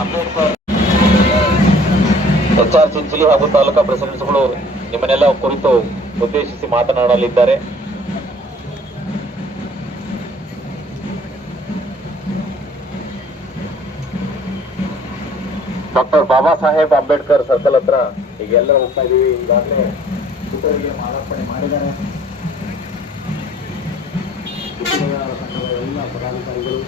Ambedkar HR Chinchali ಹಾಗೂ ತಾಲೂಕಾ ಪ್ರೆಸಿಡೆಂಟ್ಸ್ಗಳು ನಿಮ್ಮನ್ನೆಲ್ಲ ಕುರಿತು ಉದ್ದೇಶಿಸಿ ಮಾತನಾಡಲಿದ್ದಾರೆ. ಡಾಕ್ಟರ್ ಬಾಬಾ ಸಾಹೇಬ್ ಅಂಬೇಡ್ಕರ್ ಸರ್ಕಲ್ ಹತ್ರ ಈಗ ಎಲ್ಲರೂ ಹೋಗ್ತಾ ಇದೀವಿ. ಈಗಾಗಲೇ ಪುತ್ಥಳಿಗೆ ಮಾಲಾರ್ಪಣೆ ಮಾಡಿದ್ದಾರೆ. ಸಂಘದ ಎಲ್ಲ ಪದಾಧಿಕಾರಿಗಳು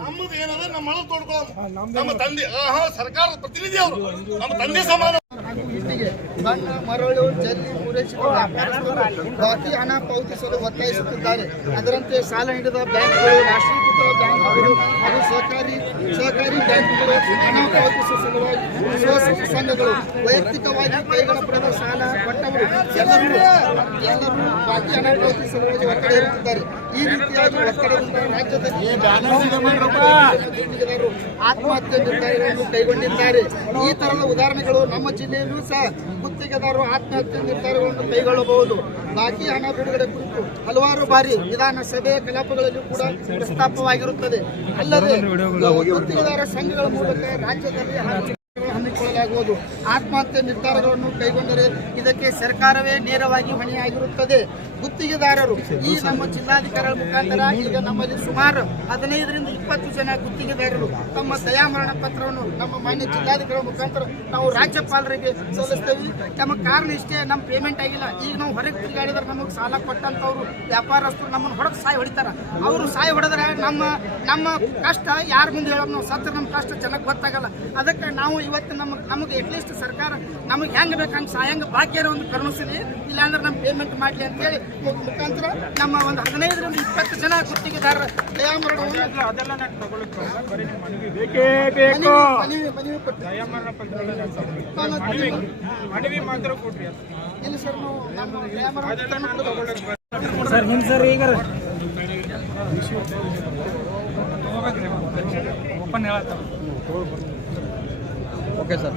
ನಮ್ಮದು ಏನದ ನಮ್ಮ ಮಳೆ ತೋಡ್ಕೊಳ್ಳೋದು ನಮ್ಮ ತಂದೆ ಸರ್ಕಾರದ ಪ್ರತಿನಿಧಿ ಅವರು ನಮ್ಮ ತಂದೆ ಸಮಾನ. ಬಣ್ಣ ಮರಳು ಜಲ್ಲಿ ಪೂರೈಸಿದ ವ್ಯಾಪಾರಸ್ಥರು ಬಾಕಿ ಹಣ ಪಾವತಿಸಲು ಒತ್ತಾಯಿಸುತ್ತಿದ್ದಾರೆ. ಅದರಂತೆ ಸಾಲ ನೀಡಿದ ಬ್ಯಾಂಕ್ಗಳು, ರಾಷ್ಟ್ರೀಕೃತ ಬ್ಯಾಂಕ್ಗಳು ಹಾಗೂ ಸಹಕಾರಿ ಬ್ಯಾಂಕ್ಗಳು ಹಣ ಪಾವತಿಸುವ ಸಲುವಾಗಿ ಸ್ವಸಹಾಯ ಸಂಘಗಳು ವೈಯಕ್ತಿಕವಾಗಿ ಕೈಗಳ ಪಡೆದ ಸಾಲ ಕೊಟ್ಟವರು ಎಲ್ಲರೂ ಬಾಕಿ ಹಣ ಪಾವತಿಸಲು ಒತ್ತಡ ಇರುತ್ತಿದ್ದಾರೆ. ಈ ರೀತಿಯಾಗಿ ಒತ್ತಡದಿಂದ ರಾಜ್ಯದಲ್ಲಿ ಆತ್ಮಹತ್ಯೆ ನಿರ್ಧಾರಗಳನ್ನು ಕೈಗೊಂಡಿದ್ದಾರೆ. ಈ ತರದ ಉದಾಹರಣೆಗಳು ನಮ್ಮ ಜಿಲ್ಲೆಯಲ್ಲೂ ಸಹ ಗುತ್ತಿಗೆದಾರರು ಆತ್ಮಹತ್ಯೆ ನಿರ್ಧಾರಗಳನ್ನು ಕೈಗೊಳ್ಳಬಹುದು. ಬಾಕಿ ಹಣ ಬಿಡುಗಡೆ ಕುರಿತು ಹಲವಾರು ಬಾರಿ ವಿಧಾನಸಭೆ ಕಲಾಪಗಳಲ್ಲೂ ಕೂಡ ಪ್ರಸ್ತಾಪವಾಗಿರುತ್ತದೆ. ಅಲ್ಲದೆ ಗುತ್ತಿಗೆದಾರ ಸಂಘಗಳ ಮೂಲಕ ರಾಜ್ಯದಲ್ಲಿ ಹಮ್ಮಿಕೊಳ್ಳಲಾಗುವುದು. ಆತ್ಮಹತ್ಯೆ ನಿರ್ಧಾರಗಳನ್ನು ಕೈಗೊಂಡರೆ ಇದಕ್ಕೆ ಸರ್ಕಾರವೇ ನೇರವಾಗಿ ಹೊಣೆಯಾಗಿರುತ್ತದೆ. ಗುತ್ತಿಗೆದಾರರು ಈ ನಮ್ಮ ಜಿಲ್ಲಾಧಿಕಾರಿಗಳ ಮುಖಾಂತರ ಈಗ ನಮ್ಮಲ್ಲಿ ಸುಮಾರು 15ರಿಂದ 20 ಜನ ಗುತ್ತಿಗೆದಾರರು ತಮ್ಮ ದಯಾಮರಣ ಪತ್ರವನ್ನು ನಮ್ಮ ಮಾನ್ಯ ಜಿಲ್ಲಾಧಿಕಾರಿಗಳ ಮುಖಾಂತರ ನಾವು ರಾಜ್ಯಪಾಲರಿಗೆ ಸಲ್ಲಿಸ್ತೇವೆ. ನಮ್ಮ ಕಾರಣ ಇಷ್ಟೇ, ನಮ್ಮ ಪೇಮೆಂಟ್ ಆಗಿಲ್ಲ. ಈಗ ನಾವು ಹೊರಗೆ ತಿರುಗಾಡಿದ್ರೆ ನಮಗೆ ಸಾಲ ಕೊಟ್ಟಂತವ್ರು ವ್ಯಾಪಾರಸ್ಥರು ನಮ್ಮನ್ನು ಹೊಡೆದು ಸಾಯಿ ಹೊಡಿತಾರ. ಅವರು ಸಾಯಿ ಹೊಡೆದ್ರೆ ನಮ್ಮ ಕಷ್ಟ ಯಾರ ಮುಂದೆ ಹೇಳೋದು? ನಾವು ಸತ್ರ ನಮ್ಮ ಕಷ್ಟ ಜನಕ್ಕೆ ಗೊತ್ತಾಗಲ್ಲ. ಅದಕ್ಕೆ ನಾವು ಇವತ್ತು ನಮಗೆ ಅಟ್ಲೀಸ್ಟ್ ಸರ್ಕಾರ ನಮಗೆ ಹೆಂಗೆ ಬೇಕು ಹಂಗೆ ಸಾಯಂಗ ಬಾಕಿಯಾರ ಒಂದು ಕರುಣಿಸಲಿ, ಇಲ್ಲಾಂದ್ರೆ ನಮ್ಮ ಪೇಮೆಂಟ್ ಮಾಡಲಿ ಅಂತೇಳಿ ಮುಖಾಂತರ ನಮ್ಮ ಒಂದು 15ರಿಂದ 20 ಜನ ಗುತ್ತಿಗೆದಾರರ ದಯಾಮರಣವನ್ನು ಇಲ್ಲ ಸರ್, ನಾವು ನಮ್ಮ ಓಪನ್ ಹೇಳತ್ತ. Okay sir.